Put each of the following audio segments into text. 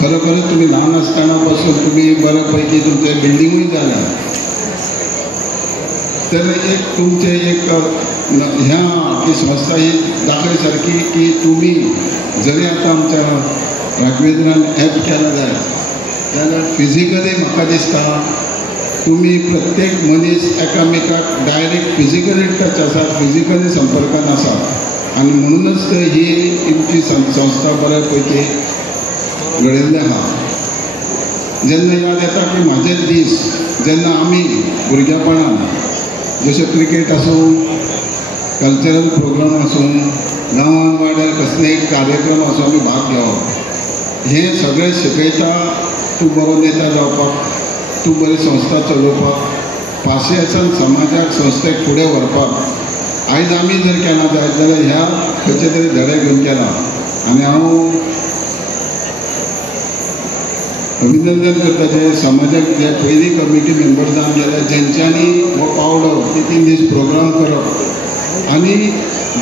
खरोखरच तुम्ही लहान असतानापासून तुम्ही बऱ्यापैकी तुमचे बिल्डिंगूय झाल्या तर एक तुमचे एक ह्या की संस्था ही दाखय सारखी की तुम्ही जरी आता आमच्या राघवेंद्रान ॲप केला जाय जाल्यार फिजिकली म्हाका दिसता तुम्ही प्रत्येक मनीस एकामेकाक डायरेक्ट फिजिकली टच आसा फिजिकली संपर्कान आसा आणि म्हणूनच ही तुमची संस्था बऱ्यापैकी घडिल्ली आहा. जेन्ना याद येता की म्हाजे दीस जेन्ना आमी भुरगेपणान जशें क्रिकेट आसूं कल्चरल प्रोग्राम आसूं गांवान वाड्यार कसलेय कार्यक्रम आसूं आमी भाग घेवप हें सगळें शिकयता तूं बरो नेता जावपाक तूं बरी संस्था चलोवपाक पासियेसान समाजाक संस्थेक फुडें व्हरपाक आयज आमी जर केला जायत जाल्यार ह्या खंयचे तरी धडे घेवन केला. आनी हांव अभिनंदन करता जे समाजाक जे पयली कमिटी मेंबर जावन गेले जेंच्यांनी हो पावलो की 3 दीस प्रोग्राम करप आनी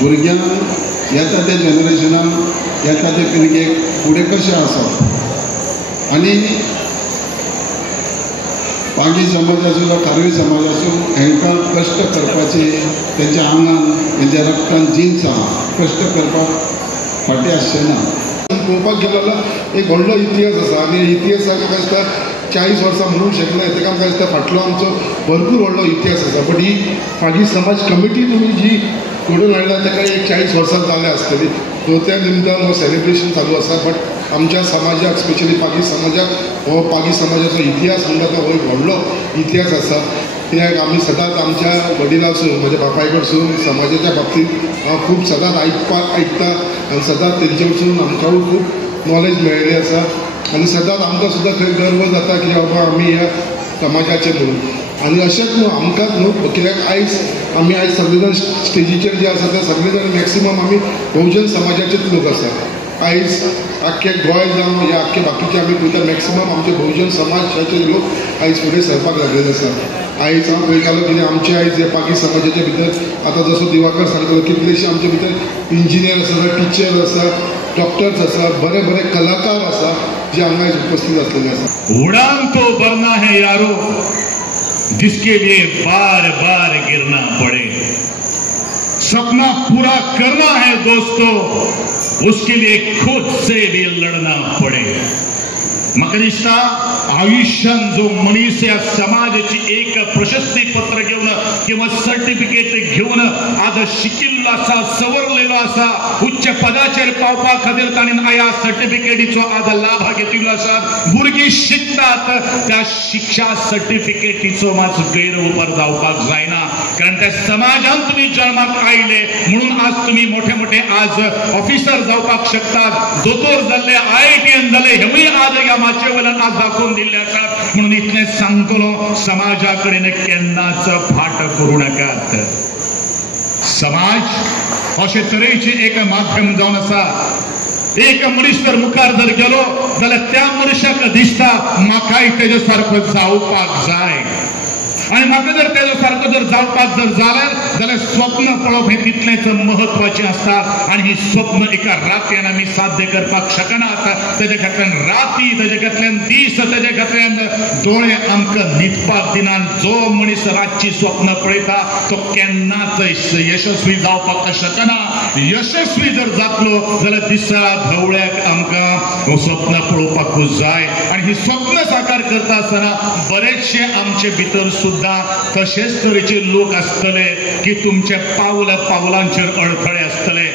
भुरग्यांक येता ते जनरेशनाक येता ते पिळगेक फुडें कशें आसप आनी पागी समाज आसूं वा कार्वी समाज आसूं हांकां कश्ट करपाची तेंच्या आंगान तेंच्या रक्तान जीन्स आहा कश्ट करपाक फाटीं आसचें ना. पळोवपाक गेलो जाल्यार एक व्हडलो इतिहास आसा आनी इतिहासाक म्हाका दिसता 40 वर्सां म्हणूंक शकना ताका म्हाका दिसता फाटलो आमचो भरपूर व्हडलो इतिहास आसा. बट ही पागी समाज कमिटी तुमी जी घडोवन हाडल्या ताका एक 40 वर्सां जाल्या आसतली सो त्या निमतान हो सेलिब्रेशन चालू आसा. बट आमच्या समाजाक स्पेशली पागी समाजाक हो पागी समाजाचो इतिहास म्हणटा तो हो एक व्हडलो इतिहास आसा. कित्याक आमी सदांच आमच्या वडिलांसून म्हज्या बापाय कडसून समाजाच्या बाबतींत हांव खूब सदांच आयकता आनी सदांच तेंचे कडसून आमकांय खूब नॉलेज मेळिल्ली आसा आनी सदांच आमकां सुद्दां खंय गर्व जाता की बाबा आमी ह्या समाजाचे म्हणून. आनी अशेंच न्हू आमकांच न्हू कित्याक आयज आमी आयज सगळे जाण स्टेजीचेर जे आसा ते सगळे जाण मॅक्सिमम आमी बहुजन समाजाचेच लोक आसा. आयज आख्खे गोंय जावं या आख्खे बाकीचे आमी पळयता मॅक्सिमम आमचे बहुजन समाजाचे लोक आयज फुडें सरपाक लागलेले आसा. आयज हांव पळयतालो कितें आमचे आयज हे पागी समाजाच्या भितर आतां जसो दिवाकर सांगतालो कितलेशे आमचे भितर इंजिनियर आसा टिचर आसा डॉक्टर्स आसा बरे बरे कलाकार आसा जे हांगा आयज उपस्थित आसलेले आसा. उड़ान तो भरना है यारो जिसके लिए बार बार गिरना पड़े, सपना पूरा करना है दोस्तों उसके लिए खुद से भी लड़ना पड़े. म्हाका दिसता आयुष्यान जो मनीस ह्या समाजाची एक प्रशस्ती पत्र घेवन किंवा सर्टिफिकेट घेवन आज शिकिल्लो आसा सवरलेलो आसा उच्च पदाचेर पावपा खातीर ताणें ह्या सर्टिफिकेटीचो आज लाभ घेतिल्लो आसा. भुरगीं शिकतात त्या शिक्षा सर्टिफिकेटीचो मात गैरवापर जावपाक जायना कारण त्या समाजान तुमी जल्माक आयले म्हणून आज तुमी मोठे मोठे आज ऑफिसर जावपाक शकतात दोतोर जाल्ले IITन जाले हेवूय आज ह्या माचे वयल्यान आज दाखोवन दिल्ले आसात. म्हणून इतलें सांगतलो समाजा कडेन केन्नाच फाट करूं नाकात. समाज अशे तरेचे एक माध्यम जावन आसा. एक मनीस जर मुखार जर गेलो जाल्यार त्या मनशाक दिसता म्हाकाय तेजे सारको जावपाक जाय आणि म्हाका जर तेजो सारको जर जावपाक जर जाल्यार स्वप्न पळोवप हें तितलेंच महत्वाचें आसता आनी ही स्वप्न एका रातयान आमी साध्य करपाक शकनात. तेजे खातीर राती तेजे खातीर दीस तेजे खातीर दोळे आमकां न्हिदपाक दिनात. जो मनीस रातची स्वप्न पळयता तो केन्नाच यशस्वी जावपाक शकना. यशस्वी जर जातलो जाल्यार दिसा ढवळ्याक आमकां स्वप्न पळोवपाकूच जाय आनी ही स्वप्न साकार करता आसतना बरेचशे आमचे भितर सुद्धा तशेच तरेचे लोक आसतले की तुमचे पावलांचेर अडथळे आसतले.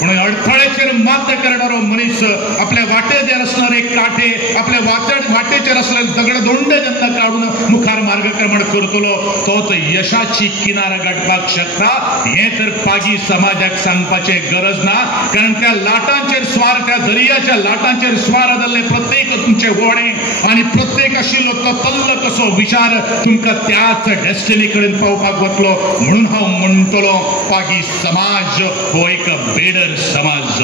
म्हणून अडथळेचेर मात करणारो मनीस आपल्या वाटेचेर असणारे काटे आपल्या वाटेचेर असलेले दगडधोंडे जेन्ना काडून मुखार मार्गक्रमण करतलो तोच यशाची किनार गाठपाक शकता. हे तर पागी समाजाक सांगपाचे गरज ना कारण त्या लाटांचेर स्वार त्या दर्याच्या लाटांचेर स्वार जाल्ले प्रत्येक तुमचे वोणे आणि प्रत्येक आशिल्लो तो तल्ल कसो विचार तुमकां त्याच डेस्टिनी कडेन पावपाक वतलो. म्हणून हांव म्हणटलो पागी समाज हो एक बेडर समाज